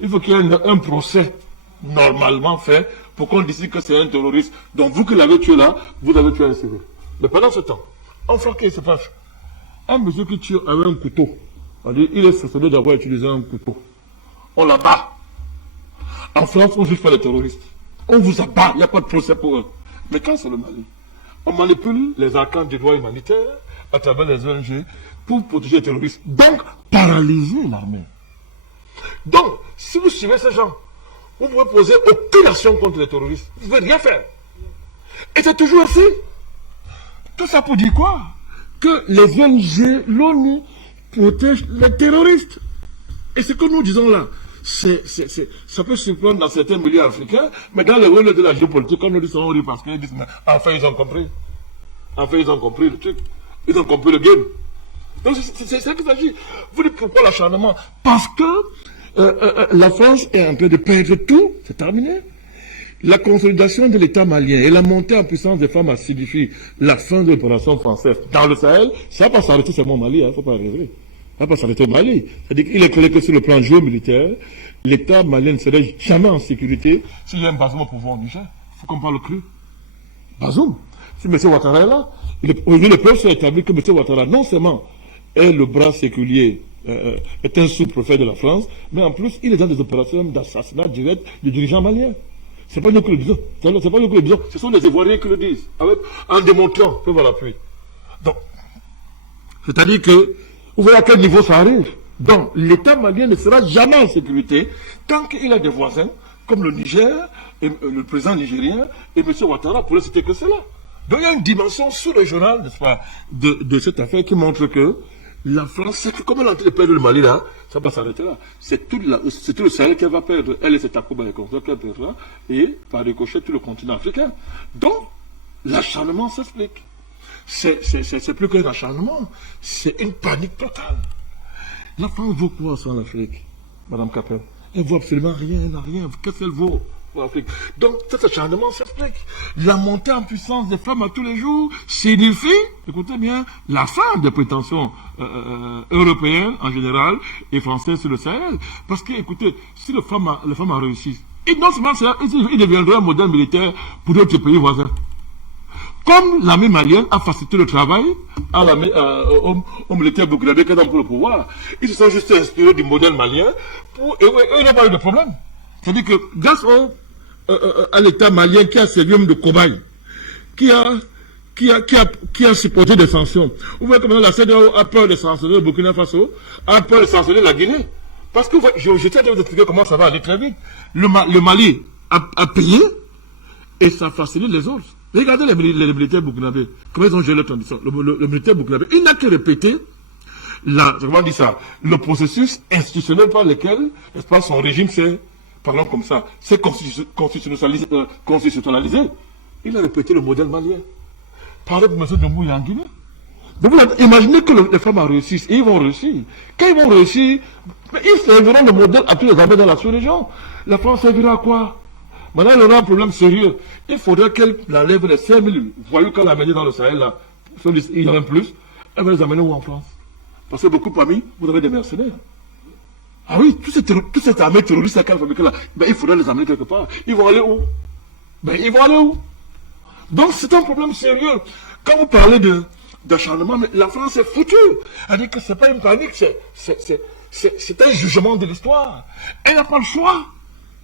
il faut qu'il y ait un procès normalement fait pour qu'on décide que c'est un terroriste. Donc vous qui l'avez tué là, vous avez tué un civil. Mais pendant ce temps, en France, qu'est-ce qui se passe? Un monsieur qui tue avec un couteau, il est soupçonné d'avoir utilisé un couteau. On l'abat. En France, on ne juge pas les terroristes. On vous abat, il n'y a pas de procès pour eux. Mais quand c'est le Mali, on manipule les arcanes du droit humanitaire à travers les ONG pour protéger les terroristes. Donc, paralyser l'armée. Donc, si vous suivez ces gens, vous ne pouvez poser aucune action contre les terroristes. Vous ne pouvez rien faire. Et c'est toujours ainsi. Tout ça pour dire quoi? Que les ONG, l'ONU, protègent les terroristes. Et ce que nous disons là, ça peut surprendre dans certains milieux africains, mais dans le rôle de la géopolitique, quand nous disons, on rit parce qu'ils disent, mais enfin ils ont compris. Enfin ils ont compris le truc. Ils ont compris le game. Donc c'est ça qu'il s'agit. Vous dites pourquoi l'acharnement? Parce que la France est en train de perdre tout, c'est terminé. La consolidation de l'État malien et la montée en puissance des femmes a signifié la fin de l'opération française dans le Sahel. Ça ne va pas s'arrêter seulement au Mali, il ne faut pas rêver. Ça ne va pas s'arrêter au Mali. C'est-à-dire qu'il est clair que sur le plan géomilitaire, l'État malien ne serait jamais en sécurité s'il y a un Bazoum au pouvoir au Niger. Il faut qu'on parle cru. Bazoum. Si M. Ouattara est là, aujourd'hui le peuple s'est établi que M. Ouattara non seulement est le bras séculier, est un sous-préfet de la France, mais en plus il est dans des opérations d'assassinat direct du dirigeant malien. C'est pas nous qui le disons. C'est pas nous qui le disons. Ce sont les Ivoiriens qui le disent. En démontrant que voilà l'appui. Donc, c'est-à-dire que, vous voyez à quel niveau ça arrive. Donc, l'État malien ne sera jamais en sécurité tant qu'il a des voisins, comme le Niger, et le président nigérien, et M. Ouattara, pour ne citer que cela. Donc, il y a une dimension sous-régionale, n'est-ce pas, de cette affaire qui montre que la France, comme elle est en train de perdre le Mali là, ça va s'arrêter là. C'est tout le Sahel qu'elle va perdre. Elle et ses Takuba et consorts qu'elle perdra. Et par ricochet, tout le continent africain. Donc, l'acharnement s'explique. C'est plus qu'un acharnement. C'est une panique totale. La France vaut quoi sans l'Afrique, Madame Capel? Elle vaut absolument rien, elle n'a rien. Qu'est-ce qu'elle vaut pour l'Afrique? Donc, cet acharnement s'explique. La montée en puissance des femmes à tous les jours signifie, écoutez bien, la fin des prétentions européennes en général et françaises sur le Sahel. Parce que, écoutez, si les femmes a réussi, et non seulement ça, il deviendra un modèle militaire pour d'autres pays voisins. Comme l'armée malienne a facilité le travail aux militaires burkinabés qui sont pour le pouvoir, ils se sont juste inspirés du modèle malien et eux n'ont pas eu de problème. C'est-à-dire que grâce à l'État malien qui a servi de cobaye, qui a supporté des sanctions. Vous voyez comment la CEDEAO a peur de sanctionner le Burkina Faso, a peur de sanctionner la Guinée. Parce que je tiens à vous expliquer comment ça va aller très vite. Le Mali a payé et ça facilite les autres. Regardez les militaires burkinabés, comment ils ont géré leur transition. Le militaire burkinabé, il n'a que répété le processus institutionnel par lequel, n'est-ce pas, son régime s'est, parlons comme ça, s'est constitutionnalisé. Il a répété le modèle malien. Parlez pour M. Djombouya en Guinée. Donc vous imaginez que les femmes réussissent, et ils vont réussir. Quand ils vont réussir, ils serviront le modèle à tous les armées dans la sous-région. La France servira à quoi? Maintenant, il y aura un problème sérieux. Il faudrait qu'elle enlève les 5000 voyous qu'elle a amenés dans le Sahel, là. Il y en a plus. Elle va les amener où en France? Parce que beaucoup parmi, vous avez des mercenaires. Ah oui, toute cette armée terroriste qu'elle fabrique là, il faudrait les amener quelque part. Ils vont aller où? Ils vont aller où? Donc c'est un problème sérieux. Quand vous parlez d'acharnement, la France est foutue. Elle dit que ce n'est pas une panique, c'est un jugement de l'histoire. Elle n'a pas le choix.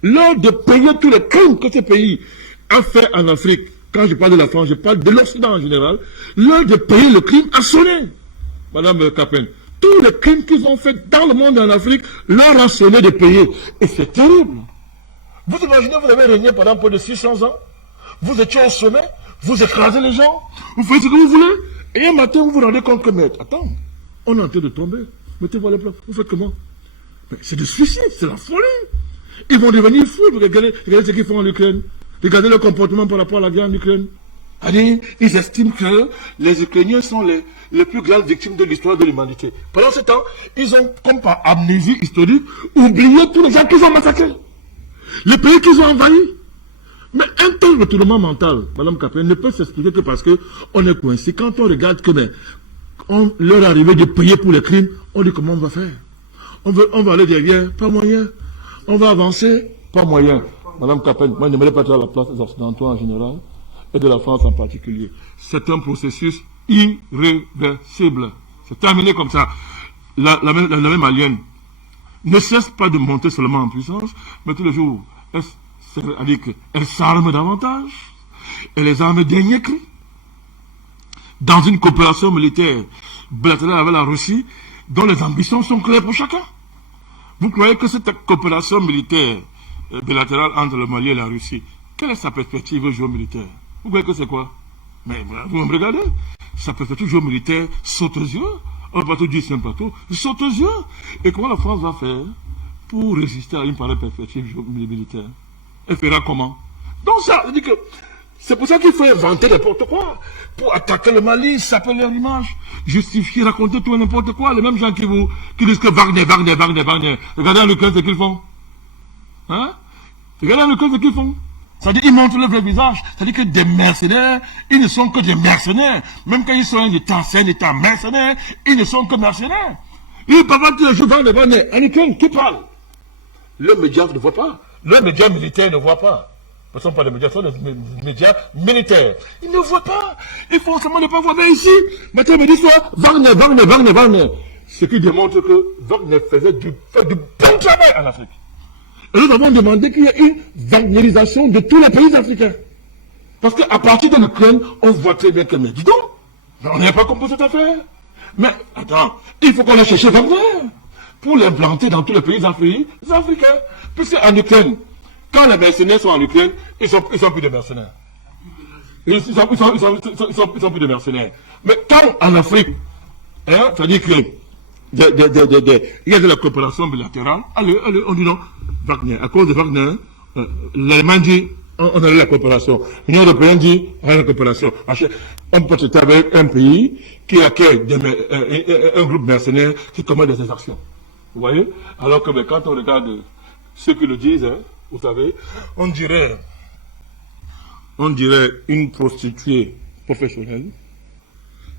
L'heure de payer tous les crimes que ce pays a fait en Afrique, quand je parle de la France, je parle de l'Occident en général, l'heure de payer le crime a sonné, Madame Capel. Tous les crimes qu'ils ont fait dans le monde et en Afrique, leur a sonné de payer. Et c'est terrible. Vous imaginez, vous avez régné pendant près de 600 ans, vous étiez au sommet, vous écrasez les gens, vous faites ce que vous voulez, et un matin vous vous rendez compte que, mais attends, on est en train de tomber, mettez-vous à la place, vous faites comment? C'est du suicide, c'est la folie. Ils vont devenir fous, regardez ce qu'ils font en Ukraine. Regardez leur comportement par rapport à la guerre en Ukraine. Ils estiment que les Ukrainiens sont les plus grandes victimes de l'histoire de l'humanité. Pendant ce temps, ils ont, comme par amnésie historique, oublié tous les gens qu'ils ont massacrés. Les pays qu'ils ont envahis. Mais un tel retournement mental, Madame Capel, ne peut s'expliquer que parce qu'on est coincé. Quand on regarde que on leur est arrivé de payer pour les crimes, on dit comment on va faire. On va aller derrière, pas moyen. On va avancer, pas moyen. Madame Capel, moi je n'aimerais pas être à la place des Occidentaux en général et de la France en particulier. C'est un processus irréversible. C'est terminé comme ça. La même malienne ne cesse pas de monter seulement en puissance, mais tous les jours, c'est-à-dire qu'elle s'arme davantage, et les armes dernier cri. Dans une coopération militaire bilatérale avec la Russie, dont les ambitions sont claires pour chacun. Vous croyez que cette coopération militaire bilatérale entre le Mali et la Russie, quelle est sa perspective géomilitaire? Vous croyez que c'est quoi? Mais vous me regardez, sa perspective géomilitaire saute aux yeux. Un bateau dit c'est un bateau, il saute aux yeux. Et comment la France va faire pour résister à une pareille perspective géomilitaire? Elle fera comment? Donc ça, je dis que c'est pour ça qu'il faut inventer n'importe quoi. Pour attaquer le Mali, saper leur image, justifier, raconter tout et n'importe quoi. Les mêmes gens qui disent que Wagner. Regardez en Ukraine ce qu'ils font. Hein? Regardez en Ukraine ce qu'ils font. C'est-à-dire qu'ils montrent le vrai visage. C'est-à-dire que des mercenaires, ils ne sont que des mercenaires. Même quand ils sont un État, c'est un État mercenaire, ils ne sont que mercenaires. Ils parlent tous les jours Wagner. En Ukraine, qui parle? Le média ne voit pas. Le média militaire ne voit pas. Ce ne sont pas des médias, ce sont des médias militaires. Ils ne voient pas. Il faut seulement ne pas voir. Mais ici, maintenant, me disent Wagner. Ce qui démontre que Wagner fait du bon travail en Afrique. Et nous avons demandé qu'il y ait une wagnerisation de tous les pays africains. Parce qu'à partir de l'Ukraine, on voit très bien que, mais dis donc, on n'est pas compris cette affaire. Mais attends, il faut qu'on aille chercher Wagner pour l'implanter dans tous les pays africains. Puisque en Ukraine, quand les mercenaires sont en Ukraine, ils sont plus de mercenaires. Ils sont plus de mercenaires. Mais quand en Afrique, c'est-à-dire que il y a de la coopération bilatérale, allez, on dit non, Wagner. À cause de Wagner, l'Allemagne dit, on a eu la coopération. L'Union européenne dit, on a eu la coopération. On peut traiter avec un pays qui accueille un groupe mercenaire qui commande des actions. Vous voyez? Alors que quand on regarde ceux qui le disent, vous savez, on dirait une prostituée professionnelle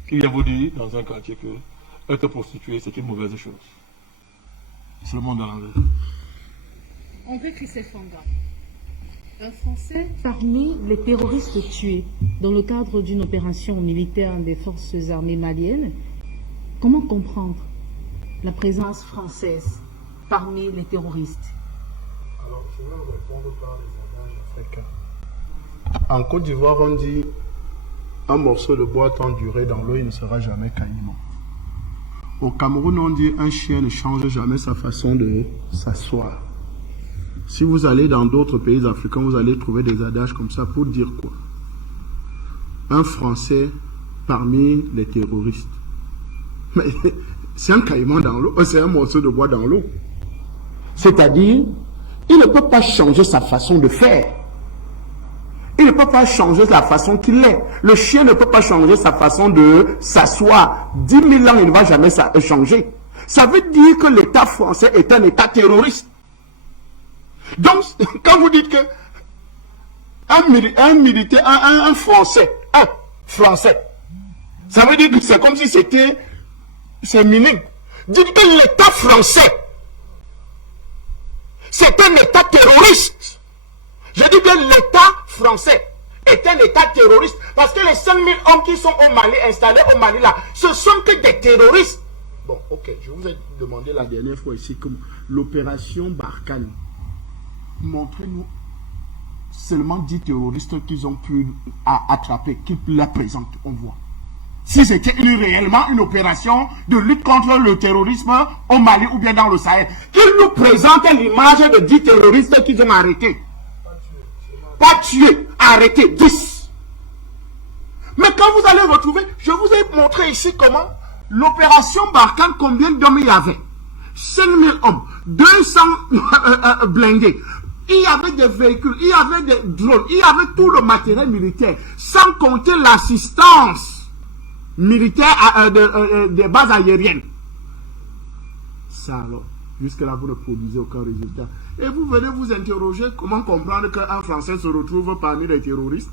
qui vient vous dire dans un quartier que être prostituée, c'est une mauvaise chose. C'est le monde à l'envers. André Christophe Fanga, un Français parmi les terroristes tués dans le cadre d'une opération militaire des forces armées maliennes, comment comprendre la présence française parmi les terroristes? Alors, je vais répondre par les adages africains. En Côte d'Ivoire, on dit un morceau de bois tant duré dans l'eau, il ne sera jamais caïman. Au Cameroun, on dit un chien ne change jamais sa façon de s'asseoir. Si vous allez dans d'autres pays africains, vous allez trouver des adages comme ça pour dire quoi? Un Français parmi les terroristes. Mais c'est un caïman dans l'eau, c'est un morceau de bois dans l'eau. C'est-à-dire, il ne peut pas changer sa façon de faire. Il ne peut pas changer la façon qu'il est. Le chien ne peut pas changer sa façon de s'asseoir. 10 000 ans, il ne va jamais changer. Ça veut dire que l'État français est un État terroriste. Donc, quand vous dites que un militaire, un Français, ça veut dire que c'est comme si c'était, c'est minime. Dites que l'État français, c'est un État terroriste. Je dis que l'État français est un État terroriste. Parce que les 5 000 hommes qui sont au Mali, installés au Mali là, ce sont que des terroristes. Bon, ok, je vous ai demandé la dernière fois ici que l'opération Barkhane, montrez-nous seulement 10 terroristes qu'ils ont pu attraper, qui la présentent, on voit. Si c'était réellement une opération de lutte contre le terrorisme au Mali ou bien dans le Sahel, qu'ils nous présentent l'image de 10 terroristes qu'ils ont arrêtés. Pas tués, arrêtés, 10. Mais quand vous allez retrouver, je vous ai montré ici comment l'opération Barkhane, combien d'hommes il y avait? 5 000 hommes, 200 blindés, il y avait des véhicules, il y avait des drones, il y avait tout le matériel militaire, sans compter l'assistance militaire des bases aériennes. Ça alors, jusque-là, vous ne produisez aucun résultat. Et vous venez vous interroger comment comprendre qu'un Français se retrouve parmi les terroristes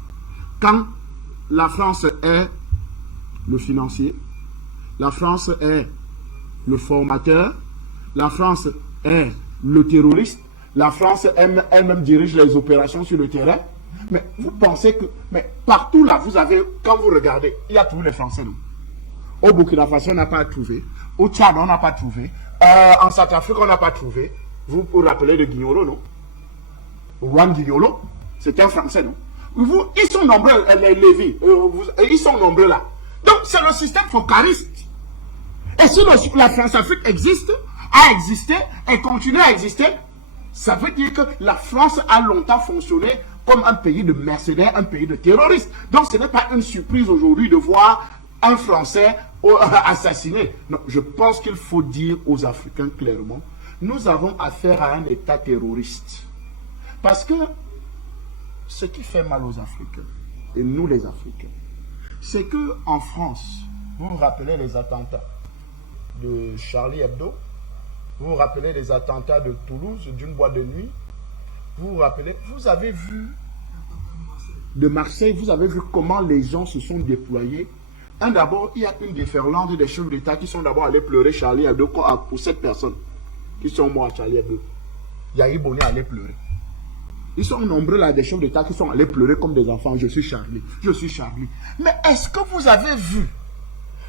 quand la France est le financier, la France est le formateur, la France est le terroriste, la France elle-même dirige les opérations sur le terrain. Mais vous pensez que, mais partout là, vous avez, quand vous regardez, il y a tous les Français, non? Au Burkina Faso, on n'a pas trouvé. Au Tchad, on n'a pas trouvé. En Centrafrique, on n'a pas trouvé. Vous vous rappelez de Guignolo, non? Juan Guignolo, c'est un Français, non? Ils sont nombreux, les Lévis, ils sont nombreux là. Donc, c'est le système focariste. Et si la France-Afrique existe, a existé et continue à exister, ça veut dire que la France a longtemps fonctionné comme un pays de mercenaires, un pays de terroristes. Donc, ce n'est pas une surprise aujourd'hui de voir un Français assassiné. Non, je pense qu'il faut dire aux Africains clairement, nous avons affaire à un État terroriste. Parce que ce qui fait mal aux Africains, et nous les Africains, c'est que en France, vous vous rappelez les attentats de Charlie Hebdo, vous vous rappelez les attentats de Toulouse, d'une boîte de nuit, vous vous rappelez, vous avez vu de Marseille, vous avez vu comment les gens se sont déployés. D'abord, il y a une déferlante des chefs d'État qui sont d'abord allés pleurer Charlie Hebdo pour 7 personnes qui sont morts à Charlie Hebdo. Yahya Bonnet allait pleurer. Ils sont nombreux là, des chefs d'État qui sont allés pleurer comme des enfants. Je suis Charlie, je suis Charlie. Mais est-ce que vous avez vu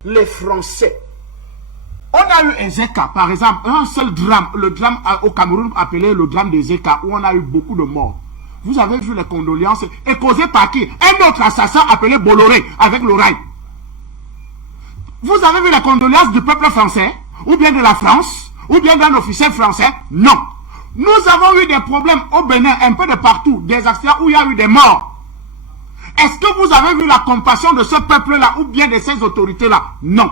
les Français? On a eu Ezeka, par exemple, un seul drame, le drame au Cameroun appelé le drame d'Ezeka, où on a eu beaucoup de morts. Vous avez vu les condoléances, et causées par qui? Un autre assassin appelé Bolloré, avec l'oreille. Vous avez vu les condoléances du peuple français, ou bien de la France, ou bien d'un officier français? Non. Nous avons eu des problèmes au Bénin, un peu de partout, des accidents où il y a eu des morts. Est-ce que vous avez vu la compassion de ce peuple-là, ou bien de ces autorités-là? Non.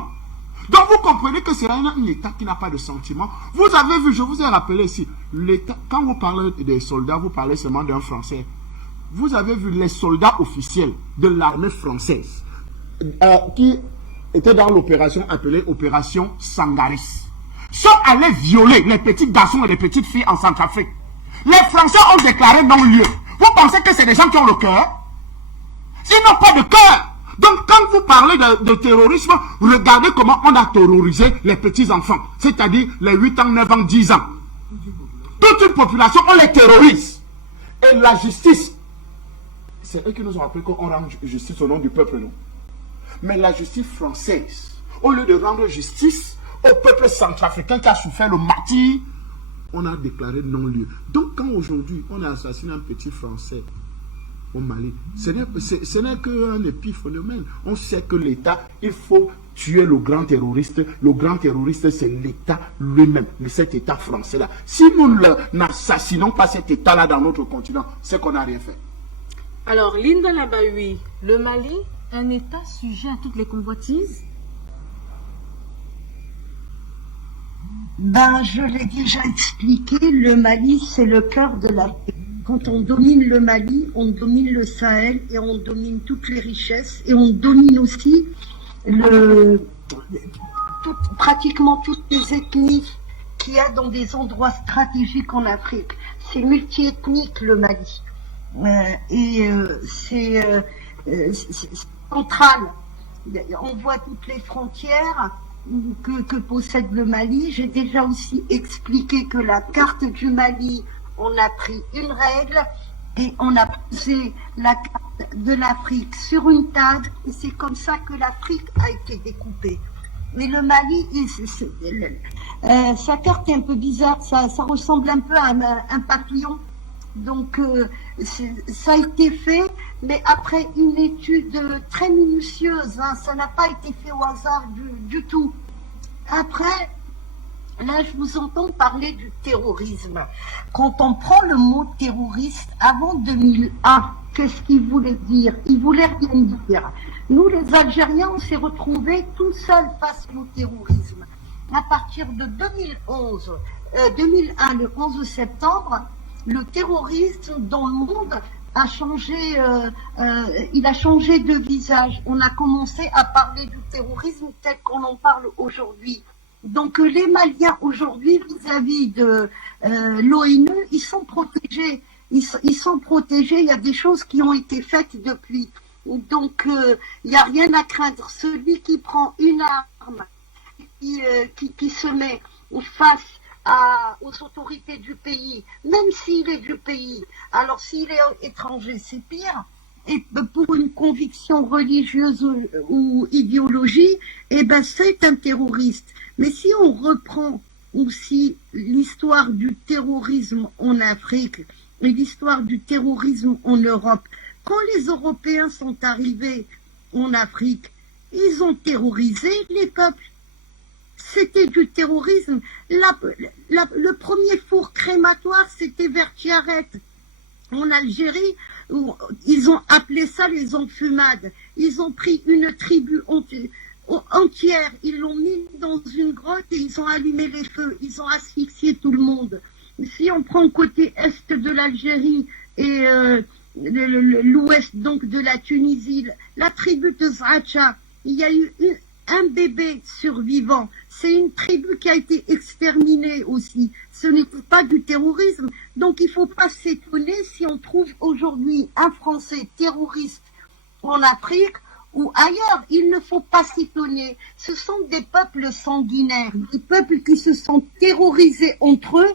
Donc vous comprenez que c'est un État qui n'a pas de sentiment. Vous avez vu, je vous ai rappelé ici, l'État, quand vous parlez des soldats, vous parlez seulement d'un Français. Vous avez vu les soldats officiels de l'armée française qui étaient dans l'opération appelée Opération Sangaris. Sont allés violer les petits garçons et les petites filles en Centrafrique. Les Français ont déclaré non-lieu. Vous pensez que c'est des gens qui ont le cœur? Ils n'ont pas de cœur. Donc, quand vous parlez de terrorisme, regardez comment on a terrorisé les petits-enfants, c'est-à-dire les 8 ans, 9 ans, 10 ans. Toute une population, on les terrorise. Et la justice, c'est eux qui nous ont appris qu'on rend justice au nom du peuple, non? Mais la justice française, au lieu de rendre justice au peuple centrafricain qui a souffert le martyre, on a déclaré non-lieu. Donc, quand aujourd'hui, on a assassiné un petit Français au Mali, ce n'est qu'un épiphénomène. On sait que l'État, il faut tuer le grand terroriste. Le grand terroriste, c'est l'État lui-même, cet État français-là. Si nous n'assassinons pas cet État-là dans notre continent, c'est qu'on n'a rien fait. Alors, Linda Labaoui, le Mali, un État sujet à toutes les convoitises? Ben, je l'ai déjà expliqué, le Mali, c'est le cœur de l'Afrique. Quand on domine le Mali, on domine le Sahel et on domine toutes les richesses et on domine aussi pratiquement toutes les ethnies qu'il y a dans des endroits stratégiques en Afrique. C'est multiethnique le Mali. C'est central. On voit toutes les frontières que possède le Mali. J'ai déjà aussi expliqué que la carte du Mali, on a pris une règle et on a posé la carte de l'Afrique sur une table et c'est comme ça que l'Afrique a été découpée. Mais le Mali, sa carte est un peu bizarre, ça ressemble un peu à un papillon. Donc ça a été fait, mais après une étude très minutieuse, hein, ça n'a pas été fait au hasard du tout. Après, là, je vous entends parler du terrorisme. Quand on prend le mot terroriste, avant 2001, qu'est-ce qu'il voulait dire? Il voulait rien dire. Nous, les Algériens, on s'est retrouvés tout seuls face au terrorisme. À partir de 2001, le 11 septembre, le terrorisme dans le monde a changé, il a changé de visage. On a commencé à parler du terrorisme tel qu'on en parle aujourd'hui. Donc les Maliens aujourd'hui vis-à-vis de l'ONU, ils sont protégés. Ils sont protégés, il y a des choses qui ont été faites depuis. Donc il n'y a rien à craindre. Celui qui prend une arme, qui se met face aux autorités du pays, même s'il est du pays, alors s'il est étranger, c'est pire. Et pour une conviction religieuse ou idéologie, eh ben c'est un terroriste. Mais si on reprend aussi l'histoire du terrorisme en Afrique et l'histoire du terrorisme en Europe, quand les Européens sont arrivés en Afrique, ils ont terrorisé les peuples. C'était du terrorisme. Le premier four crématoire, c'était vers Tiaret, en Algérie, où ils ont appelé ça les enfumades. Ils ont pris une tribu entière, ils l'ont mis dans une grotte et ils ont allumé les feux. Ils ont asphyxié tout le monde. Si on prend le côté est de l'Algérie et l'ouest donc de la Tunisie, la tribu de Zracha, il y a eu un bébé survivant. C'est une tribu qui a été exterminée aussi. Ce n'était pas du terrorisme. Donc il ne faut pas s'étonner si on trouve aujourd'hui un Français terroriste en Afrique ou ailleurs. Il ne faut pas s'étonner. Ce sont des peuples sanguinaires, des peuples qui se sont terrorisés entre eux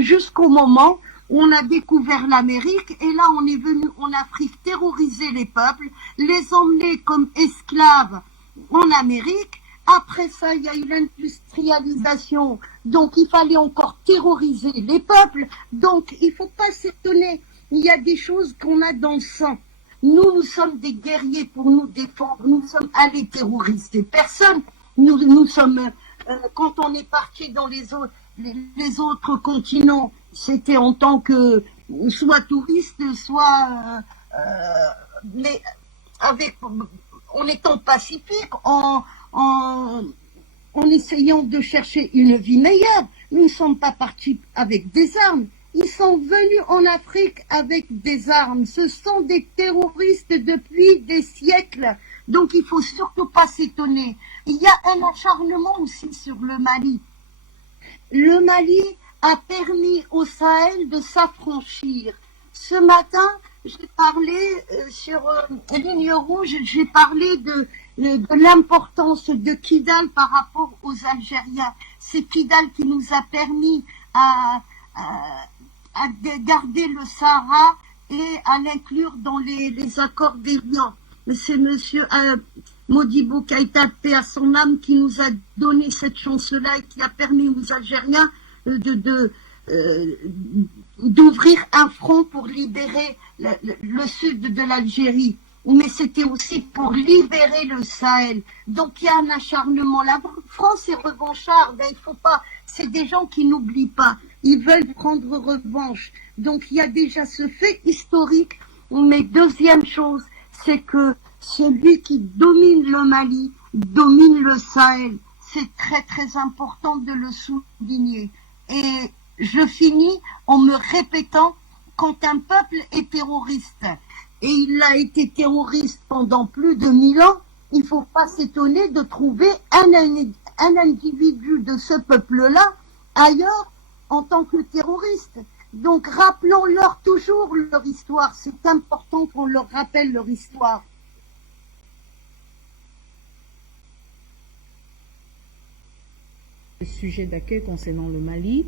jusqu'au moment où on a découvert l'Amérique. Et là, on est venu en Afrique terroriser les peuples, les emmener comme esclaves en Amérique. Après ça, il y a eu l'industrialisation, donc il fallait encore terroriser les peuples. Donc il ne faut pas s'étonner, il y a des choses qu'on a dans le sang. Nous sommes des guerriers pour nous défendre, nous sommes allés terroriser personne. Nous sommes, quand on est parti dans les autres continents, c'était en tant que soit touriste, soit en étant pacifique, en essayant de chercher une vie meilleure. Nous ne sommes pas partis avec des armes. Ils sont venus en Afrique avec des armes. Ce sont des terroristes depuis des siècles. Donc il ne faut surtout pas s'étonner. Il y a un acharnement aussi sur le Mali. Le Mali a permis au Sahel de s'affranchir. Ce matin, j'ai parlé sur Ligne Rouge, j'ai parlé de l'importance de Kidal par rapport aux Algériens. C'est Kidal qui nous a permis à garder le Sahara et à l'inclure dans les accords d'Évian. C'est monsieur Modibo Keïta, paix à son âme, qui nous a donné cette chance-là et qui a permis aux Algériens d'ouvrir un front pour libérer le sud de l'Algérie. Mais c'était aussi pour libérer le Sahel. Donc il y a un acharnement. La France est revancharde, il faut pas. C'est des gens qui n'oublient pas. Ils veulent prendre revanche. Donc il y a déjà ce fait historique. Mais deuxième chose, c'est que celui qui domine le Mali domine le Sahel. C'est très très important de le souligner. Et je finis en me répétant, quand un peuple est terroriste, et il a été terroriste pendant plus de 1000 ans, il ne faut pas s'étonner de trouver un individu de ce peuple-là ailleurs en tant que terroriste. Donc rappelons-leur toujours leur histoire. C'est important qu'on leur rappelle leur histoire. Le sujet d'accueil concernant le Mali,